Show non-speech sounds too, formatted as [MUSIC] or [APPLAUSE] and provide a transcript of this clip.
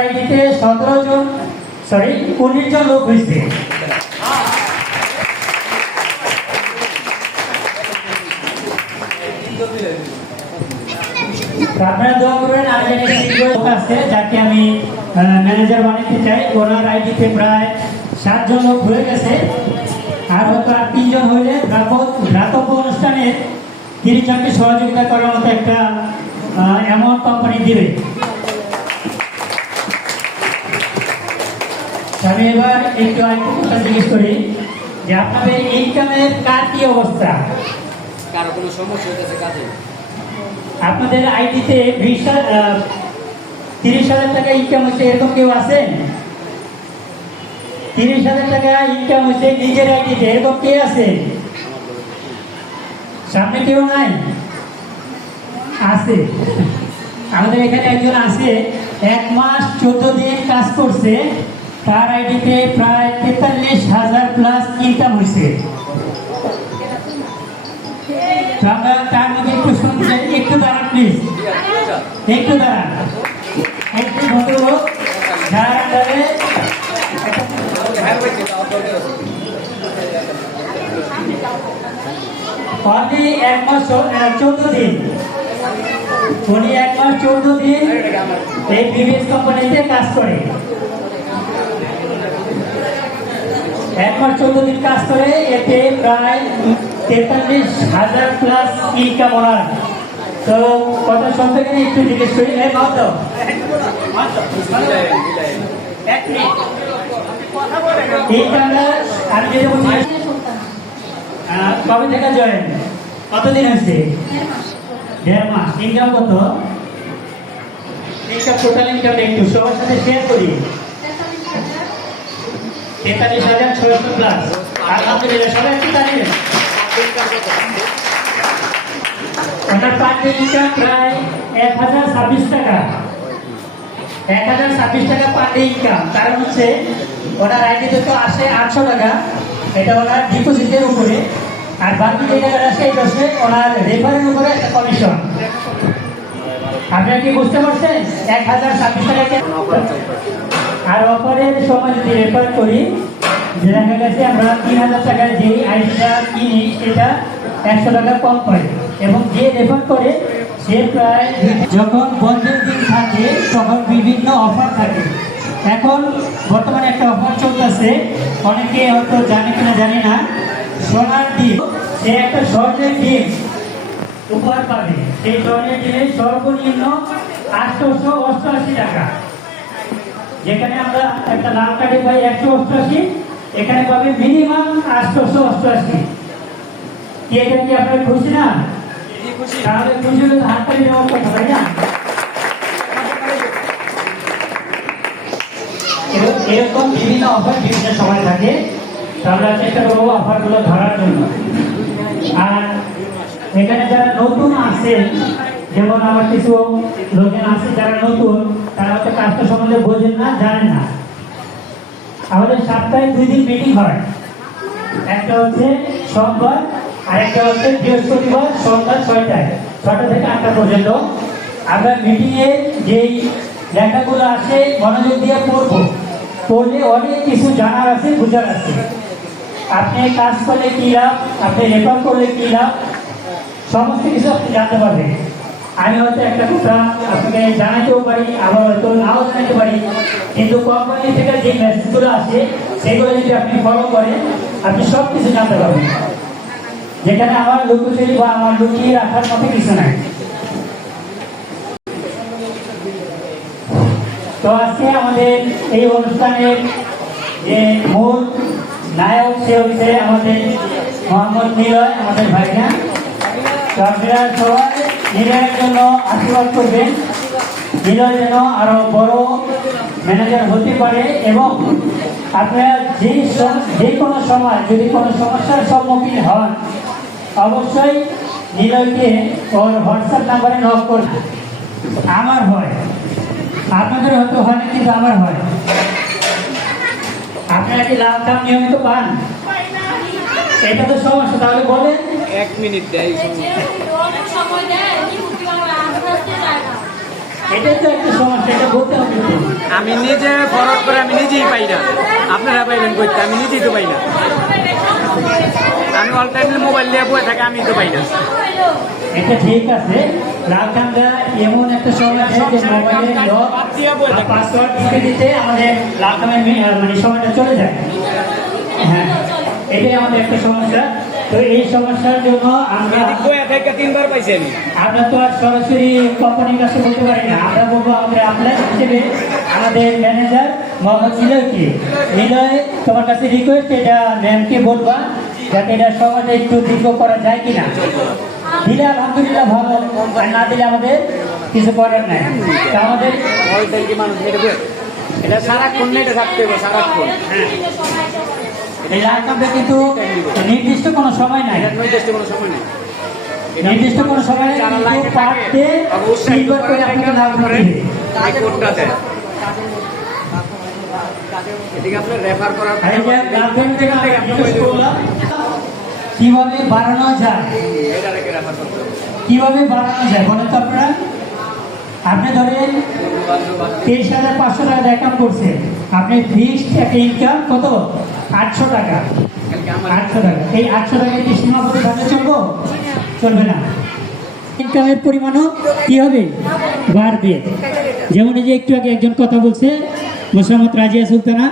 আইডিতে সতেরো জন সরি উনিশ জন লোক হয়েছে। আপনারা দোয়া করবেন আর লোক যাকে আমি ম্যানেজার বানাতে চাই। ওনার আইডিতে প্রায় সাতজন লোক হয়ে গেছে। আর হয়তো আর তিনজন হইলে ব্রাপক ব্রাতক অনুষ্ঠানে তিরিশ জনকে সহযোগিতা করার মতো একটা অ্যামাউন্ট কোম্পানি দিবে। আমি এবার একটু আরেকটু কথা জিজ্ঞেস করি যে আপনাদের ইনকামের কার কি অবস্থা? কারও কোনো সমস্যা হইতেছে কাজে? আপনাদের আইডিতে বিশ তিরিশ হাজার টাকা ইনকাম হচ্ছে এরকম কেউ আছেন? তিরিশ হাজার টাকা ইনকাম হচ্ছে নিজের আইডিতে এরকম কে আছে? সামনে কেউ নাই? আছে। আমাদের এখানে একজন আছে এক মাস চোদ্দ দিন কাজ করছে তার আইডিতে প্রায় তেতাল্লিশ হাজার প্লাস ইনকাম হয়েছে। তার মধ্যে একটু এক চোদ্দ দিন। এক মাস দিন এই বিবিএস কোম্পানিতে কাজ করে। মাস চোদ্দ দিন কাজ করে, এতে প্রায় তেতাল্লিশ হাজার প্লাস ইনকাম ওনার তো কত সম্পর্কে একটু জিজ্ঞেস করি এই মাত দাও কবে থেকে জয়েন? কতদিন হয়েছে? দেড় মাস। ইনকাম কত? ইনকাম টোটাল ইনকাম একটু সবার সাথে শেয়ার করি। তেতাল্লিশ হাজার ছয়শো প্লাস আলহামদুলিল্লাহ, সবাই একটু দাঁড়িয়ে ওনার পার প্রায় এক হাজার ছাব্বিশ টাকা। এক হাজার ছাব্বিশ টাকা পার ডে ইনকাম কারণ হচ্ছে, ওনার আইডিতে তো আসে আটশো টাকা। এটা ওনার ডিপোজিটের উপরে। আর বাকি যে টাকাটা আসে এটা হচ্ছে ওনার রেফারের উপরে একটা কমিশন আপনারা কি বুঝতে পারছেন? এক হাজার ছাব্বিশ টাকাকে আর অফারের সময় যদি রেফার করি, যে দেখা গেছে আমরা তিন হাজার টাকায় যে আইডিটা কিনি, সেটা একশো টাকা কম পাই এবং যে রেফার করে, সে প্রায় যখন বন্ধের দিন থাকে, তখন বিভিন্ন অফার থাকে। এখন বর্তমানে একটা অফার চলতেছে। অনেকে হয়তো জানে কিনা জানি না। সোনার ডিম সে একটা স্বর্ণের ডিম উপহার পাবে। সেই স্বর্ণের ডিমের সর্বনিম্ন আটশোশো অষ্টআশি টাকা। যেখানে আমরা একটা লাল কার্ডে পাই একশো অষ্টআশি এখানে পাবে মিনিমাম আটশোশো অষ্টআশি। কি এটা কি আপনার খুশি না? তাহলে খুশি হলে হাততালি দেওয়ার কথা তাই না? এরকম- বিভিন্ন অফার বিভিন্ন সময় থাকে। আমরা চেষ্টা করব অফারগুলো ধরার জন্য। আর এখানে যারা নতুন আছেন যেমন আমার কিছু লোকজন আছে যারা নতুন কাজটা সম্বন্ধে বোঝেন না, জানেন না। আমাদের সপ্তাহে দুই দিন মিটিং হয়। একটা হচ্ছে সোমবার আর একটা হচ্ছে বৃহস্পতিবার সন্ধ্যা ছয়টায়। ছটা থেকে আটটা পর্যন্ত। আমরা মিটিংয়ে যেই লেখাগুলো আছে, মনোযোগ দিয়ে পড়ব। পড়লে অনেক কিছু জানার আছে, বোঝার আছে। আপনি কাজ করলে কি লাভ? আপনি রেকর্ড করলে কি লাভ? সমস্ত কিছু আপনি জানতে পারবেন। আমি হয়তো একটা কথা আপনাকে জানাতেও পারি আবার হয়তো নাও জানাতে পারি। কিন্তু কোম্পানি থেকে যে মেসেজগুলো আসে, সেগুলো যদি আপনি ফলো করেন, আপনি সব কিছু জানতে পারবেন। যেখানে আমার লুকোচুরি বা আমার লুকিয়ে রাখার মতো কিছু নাই। তো আজকে আমাদের এই অনুষ্ঠানের যে মূল নায়ক, সে হচ্ছে আমাদের মোহাম্মদ নিলয়, আমাদের ভাইয়া তো আপনারা সবাই নিলয়ের জন্য আশীর্বাদ করবেন। নিলয় যেন আরও বড় ম্যানেজার হতে পারে এবং আপনারা যে সম- যে কোনো সময় যদি কোনো সমস্যার সম্মুখীন হন অবশ্যই নিলয়কে ওর হোয়াটসঅ্যাপ নাম্বারে নক করবেন আমার হয়। আপনাদের হয়তো হয় না কিন্তু আমার হয়। আপনারা কি লাভ দাম নিয়মিত পান? এটা তো সমস্যা তাহলে বলেন। এক মিনিট দেয় [LAUGHS] অনেক সময় দেয় কি বুঝতে পারব আস্তে আস্তে যায় না এটাই তো একটা সমস্যা এটা বলতে হবে তো। আমি নিজে ফরওয়ার্ড করে আমি নিজেই পাই না। আপনারা পাইবেন করতে আমি নিজেই তো পাই না। আমি অল টাইম মোবাইল নিয়ে বসে থাকি আমি তো পাই না। এটা ঠিক আছে লালকান্দা এমন একটা সময় আছে যে মোবাইলের লক পাসওয়ার্ড দিতে দিতে আমাদের লালকামের মানে সময়টা চলে যায়। হ্যাঁ এটাই আমাদের একটা সমস্যা। তো এই সমস্যার জন্য আমরা তিনবার পাইছি আমি আমরা তো আর সরাসরি কোম্পানির কাছে বলতে পারি না। আমরা বলব আমাদের আপনার হিসেবে আমাদের ম্যানেজার মোহাম্মদ নিলয়কে নিলয় তোমার কাছে রিকোয়েস্ট এটা ম্যামকে বলবা যাতে এটা সময়টা একটু দীর্ঘ করা যায় কিনা। দিলে আলহামদুলিল্লাহ ভালো আর না দিলে আমাদের কিছু করার নাই। আমাদের এটা বসে এটা সারাক্ষণ থাকতে হবে সারাক্ষণ। এই লাইনটা কিন্তু নির্দিষ্ট কোনো সময় নাই। এটা নির্দিষ্ট কোনো সময় নেই। নির্দিষ্ট কোনো সময় নেই কিন্তু তিনবার করে আপনাকে লাভ করে এই কোডটা দেয় কীভাবে বাড়ানো যায়? এটা রেখে রেফার করতে কীভাবে বাড়ানো যায়? বলেন তো আপনারা। আপনি ধরেন তেইশ হাজার পাঁচশো টাকা অ্যাকাউন্ট করছেন। আপনি ফিক্সড একটা ইনকাম কত? আটশো টাকা। আটশো টাকা। এই আটশো টাকা কি সীমাবদ্ধ ভাবে চলবো? চলবে না। ইনকামের পরিমাণও কি হবে? বাড়বে যেমন এই যে একটু আগে একজন কথা বলছে মোসাম্মদ রাজিয়া সুলতানা